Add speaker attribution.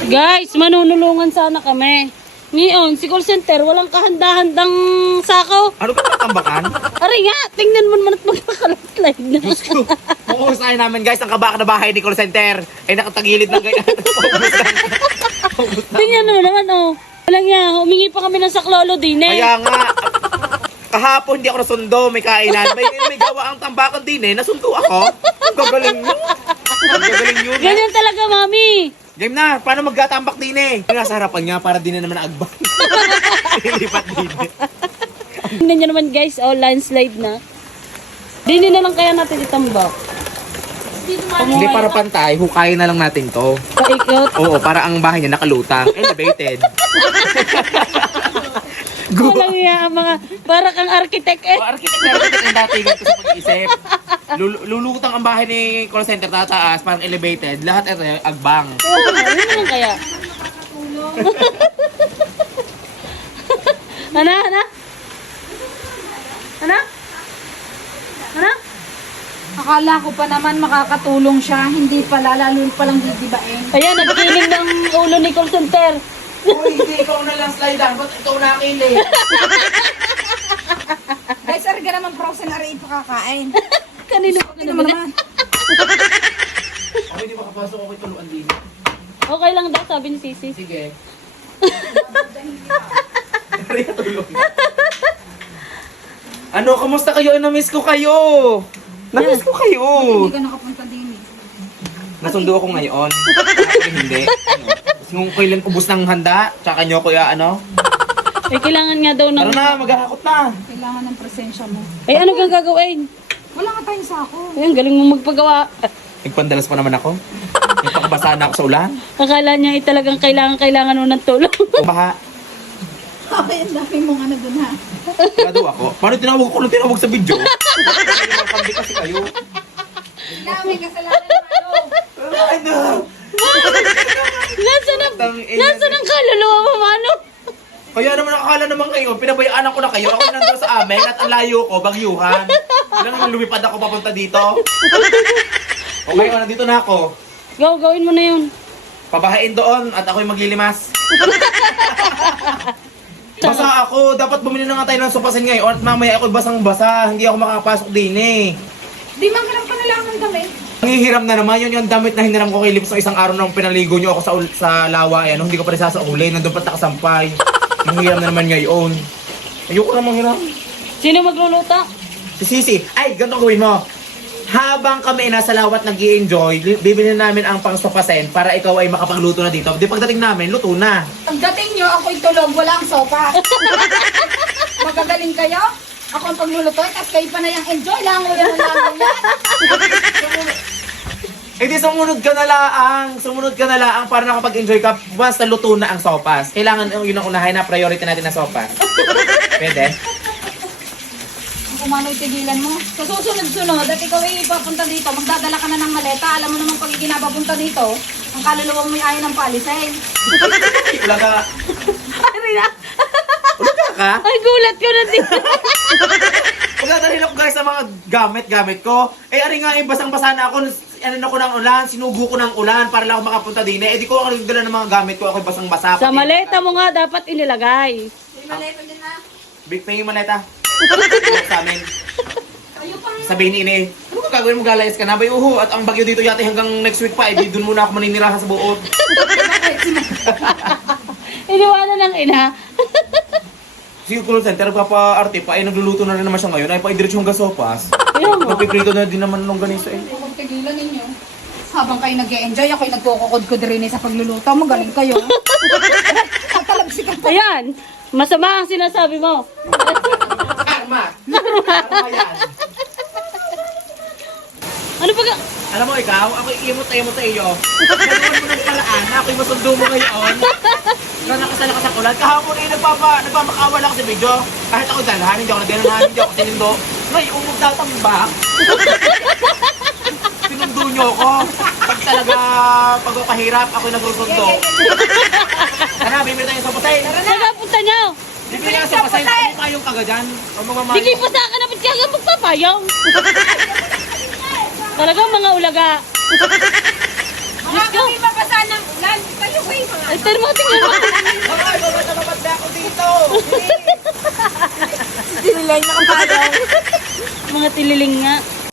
Speaker 1: Guys, manunulungan sana kami. Ngayon, si call center, walang kahanda-handang sako.
Speaker 2: Ano ka natambakan?
Speaker 1: Aray nga, tingnan mo naman at magkakalat-slide na.
Speaker 2: Diyos ko. Makukustahin namin guys ang kabaka na bahay ni call center. Ay nakatagilid ng ganyan.
Speaker 1: Tingnan mo naman, oh. Walang yan, humingi pa kami ng saklolo din eh.
Speaker 2: Kaya nga, kahapon hindi ako nasundo, may kainan. May gawa ang tambakan din eh, nasundo ako. Ang gagaling nyo. Ang gagaling nyo.
Speaker 1: Ganyan talaga, mami.
Speaker 2: Game na, paano magtatambak din eh? Nasa harapan niya para din na naman agbang. Ilipat din eh.
Speaker 1: Tingnan nyo naman guys, oh, landslide na. Dini na lang kaya natin itambak.
Speaker 2: Hindi para pantay, hukayin na lang natin to.
Speaker 1: Paikot.
Speaker 2: Oo, para ang bahay niya nakalutang. Elevated.
Speaker 1: Walang iya, mga, para kang architect eh.
Speaker 2: Architect ang datingan ko sa pag-iisip. Lulutang ang bahay ni call center, tataas, parang elevated. Lahat ito, agbang.
Speaker 1: Oo, yun na lang kaya. Ana, ana? Ana? Ana?
Speaker 3: Akala ko pa naman makakatulong siya, hindi pala, lalo palang didibain.
Speaker 1: Ayan, nagkiling ng ulo ni call center.
Speaker 2: Uy, hindi ikaw na lang slide down. Ba't ikaw nakilig?
Speaker 3: Guys, arga naman frozen na rin ipakakain.
Speaker 1: Kanino pa
Speaker 3: Hindi naman
Speaker 1: naman?
Speaker 3: naman.
Speaker 2: Ako hindi makapasok ako ituluan din.
Speaker 1: Okay lang daw, sabi ni Sisi.
Speaker 2: Sige. Maria, tulong. Ano, kamusta kayo? Na-miss ko kayo. Na-miss ko kayo.
Speaker 3: Hindi ka nakapunta din eh.
Speaker 2: Nasundo ako ngayon. Ako hindi. Nung kailan ubos ng handa, tsaka nyo kuya ano.
Speaker 1: Eh, kailangan nga daw ng...
Speaker 2: Tara na, maghahakot na.
Speaker 3: Kailangan ng presensya mo.
Speaker 1: Eh, ano kang gagawin?
Speaker 3: Wala ka tayong sako.
Speaker 1: Ayan, galing mo magpagawa.
Speaker 2: Nagpandalas pa naman ako. Nagpakabasa na ako sa ulan.
Speaker 1: Akala niya talagang kailangan mo ng tulong.
Speaker 2: Baha.
Speaker 3: Okay, ang dami mong ano dun ha.
Speaker 2: Sigado ako. Paano tinawag ko? Nung tinawag sa video? Kambi kasi kayo.
Speaker 3: Dami kasalanan ng ano.
Speaker 2: Ay, no.
Speaker 1: Nasaan ang kaluluwa mo, Mano?
Speaker 2: Kaya naman nakakala naman kayo, pinabayaan ako na kayo. Ako nandun sa amin at ang layo ko, bagyuhan. Wala naman lumipad ako papunta dito. Okay, nandito na ako.
Speaker 1: Gawin mo na yun.
Speaker 2: Pabahain doon at ako'y maglilimas. Basa ako. Dapat bumili na nga tayo ng sopasin ngayon at mamaya ako'y basang-basa. Hindi ako makakapasok din eh.
Speaker 3: Di man ka lang panalangan kami.
Speaker 2: Nangihiram na naman yun yung damit na hiniram ko kay Lips ng isang araw nang pinaligo nyo ako sa lawa. Ayan, hindi ko pa rin sasaulay. Nandun pa nakasampay. Nangihiram na naman ngayon. Ayoko na manghiram.
Speaker 1: Sino magluluto?
Speaker 2: Si Sisi, ay, ganito gawin mo. Habang kami nasa lawat nag-i-enjoy, bibili namin ang pang-sopasen para ikaw ay makapagluto na dito. Di pagdating namin, luto na.
Speaker 3: Pagdating nyo, ako'y tulog, wala ang sopa. Magagaling kayo? Ako ang paglulutoy, tapos kayo pa na yung enjoy lang. Wala
Speaker 2: Eh di sumunod ka na laang para nakapag-enjoy ka basta luto na ang sopas. Kailangan yun ang unahin na priority natin na sopas. Pwede?
Speaker 3: Kung ano itigilan mo. Sa susunod-sunod, at ikaw ay papunta dito, magdadala ka na ng maleta. Alam mo naman pag ikinapapunta dito, ang kaluluwang may ayaw ng palisin.
Speaker 2: Wala ka.
Speaker 1: Ari na.
Speaker 2: Wala ka?
Speaker 1: Ay, gulat ko na din.
Speaker 2: Pagdadalhin ako guys sa mga gamit ko. Eh ari nga basang-basa na ako. Ano na ko ng ulan, sinugo ko ng ulan para lang ako makapunta din. Eh di ko ako nagdala ng mga gamit ko. Ako'y basang-basa.
Speaker 1: Sa maleta mo nga dapat inilagay.
Speaker 3: May maleta din na.
Speaker 2: Big pay yung maleta. Sa amin.
Speaker 3: Kayo pang...
Speaker 2: Sabihin ni Ine, ano ka gagawin mo, galayas ka na? Bay, uho, at ang bagyo dito yata hanggang next week pa, eh, doon muna ako maninirahan sa buod.
Speaker 1: Iniwanan ng ina.
Speaker 2: Si call center, papa-arte pa, eh, nagluluto na rin naman siya ngayon, ay pa-idiretso yung gasopas.
Speaker 1: Ayaw mo.
Speaker 2: Magpiprito na din naman ng ganito eh.
Speaker 3: Huwag tigilan ninyo. Habang kayo nag-e-enjoy, ako'y nagkukukod-kod rin sa pagluluto. Magaling kayo. Tatalagsikan pa.
Speaker 1: Ayan, masama ang sinasabi mo.
Speaker 2: Karma! Karma yan.
Speaker 1: Ano ba ka?
Speaker 2: Alam mo ikaw, ako iimot-imot sa iyo. Ganoon mo ng paraan na ako'y masundo mo ngayon. Na nakasala ka sa ulan. Kahapon ay nagpamakawal ako sa video. Kahit ako dalahan, hindi ako naganahan, hindi ako tinindo. Ngayon, magtatambak. Pinundo nyo ako. Pag talaga pagpapahirap, ako'y nagsusundo. Tara, bibili tayo sa pasay.
Speaker 1: Saan ka punta niyo?
Speaker 2: Bibili tayo sa pasay. Ano kayong kagadyan? O mamamayo.
Speaker 1: Bigay pa sa akin na ba't kaya magpapayaw? Talagang mga ulaga.
Speaker 3: Mga kami mabasa ng ulan. Kayo kayo mga
Speaker 1: Ay, pero mga tingnan mo.
Speaker 2: Ay, babad na babad na ako dito.
Speaker 3: Sinilay na kapagaw.
Speaker 1: Mga tililing nga.